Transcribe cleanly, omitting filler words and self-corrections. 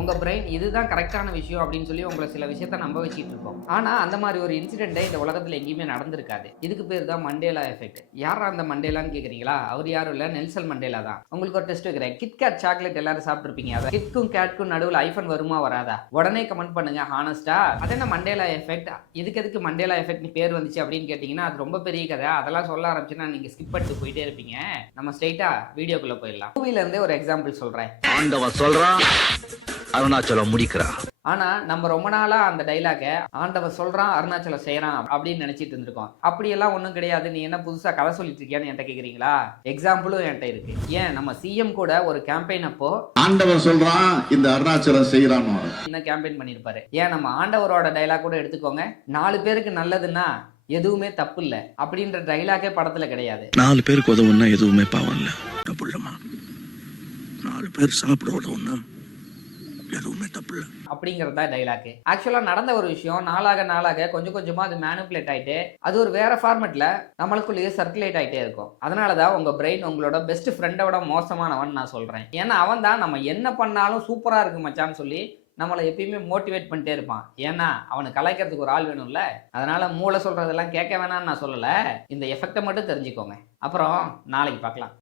உங்க பிரெயின் இதுதான் கரெக்டான விஷயம் அப்படின்னு சொல்லி உங்களை சில விஷயத்த நம்ப வச்சுட்டு இருக்கோம். ஆனா அந்த மாதிரி ஒரு இன்சிடென்ட்டே இந்த உலகத்துல எங்கேயுமே நடந்திருக்காது. இதுக்கு பேர் தான் மண்டேலா எஃபெக்ட். யாரா அந்த மண்டேலான்னு கேக்குறீங்களா? அவர் யாரும் இல்ல, நெல்சன் மண்டேலா தான். உங்களுக்கு ஒரு டெஸ்ட் வைக்கிறேன். கிட்கேட் சாக்லேட் எல்லாரும் சாப்பிட்டுருப்பீங்க. அதை கிட்க்கும் கேட்க்கும் நடுவில் ஐஃபன் வருமா வராதா? உடனே கமெண்ட் பண்ணுங்க ஹானஸ்டா. அது என்ன மண்டேலா எஃபெக்ட், இதுக்கு எதுக்கு மண்டேலா எஃபெக்ட் பேர் வந்துச்சு அப்படின்னு கேட்டீங்கன்னா அது ரொம்ப பெரிய கதை. அதெல்லாம் சொல்ல ஆரம்பிச்சுன்னா நீங்க ஸ்கிப் பண்ணிட்டு போயிட்டே இருப்பீங்க. நம்ம ஸ்ட்ரைட்டா வீடியோக்குள்ள போயிடலாம். மூவில இருந்தே ஒரு எக்ஸாம்பிள் சொல்றேன். ஆண்டவன் சொல்றான், அருணாச்சலம் முடிக்கிறான். ஆனா நம்ம ரொம்ப நாளா அந்த டைலாக ஆண்டவன் சொல்றான் அருணாச்சலம் செய்யறான் அப்படின்னு நினைச்சிட்டு இருந்திருக்கோம். அப்படியெல்லாம் ஒன்றும் கிடையாது. நீ என்ன புதுசா கதை சொல்லிட்டு இருக்கியான்னு என்கிட்ட கேக்குறீங்களா? எக்ஸாம்பிளும் என்கிட்ட இருக்கு. ஏன் நம்ம சிஎம் கூட ஒரு கேம்பெயின் அப்போ ஆண்டவன் சொல்றான் இந்த அருணாச்சலம் செய்யறான் என்ன கேம்பெயின் பண்ணிருப்பாரு. ஏன் நம்ம ஆண்டவரோட டைலாக் கூட எடுத்துக்கோங்க. 4 பேருக்கு நல்லதுன்னா எதுவுமே தப்பு இல்ல அப்படின்ற டைலாக்கே படத்துல கிடையாது. 4 பேருக்கு உதவுன்னா எதுவுமே பாவம் இல்ல. தப்பு இல்லமா? 4 பேர் சாப்பிட உதவுன்னா எதுவுமே தப்பு இல்ல அப்படிங்கறதா டைலாக். ஆக்சுவலா நடந்த ஒரு விஷயம் நாளாக கொஞ்சம் கொஞ்சமா அது மேனிபுலேட் ஆயிட்டு அது ஒரு வேற ஃபார்மேட்ல நம்மளுக்குள்ளேயே சர்க்குலேட் ஆயிட்டே இருக்கும். அதனாலதான் உங்க பிரெயின் உங்களோட பெஸ்ட் ஃப்ரெண்டை விட மோசமானவன் நான் சொல்றேன். ஏன்னா அவன் தான் நம்ம என்ன பண்ணாலும் சூப்பரா இருக்கு மச்சான்னு சொல்லி நம்மளை எப்பயுமே மோட்டிவேட் பண்ணிட்டே இருப்பான். ஏன்னா அவனுக்கு கலாய்க்கிறதுக்கு ஒரு ஆள் வேணும்ல. அதனால மூளை சொல்றதெல்லாம் கேட்க வேணாம்னு நான் சொல்லல. இந்த எஃபெக்டை மட்டும் தெரிஞ்சுக்கோங்க. அப்புறம் நாளைக்கு பார்க்கலாம்.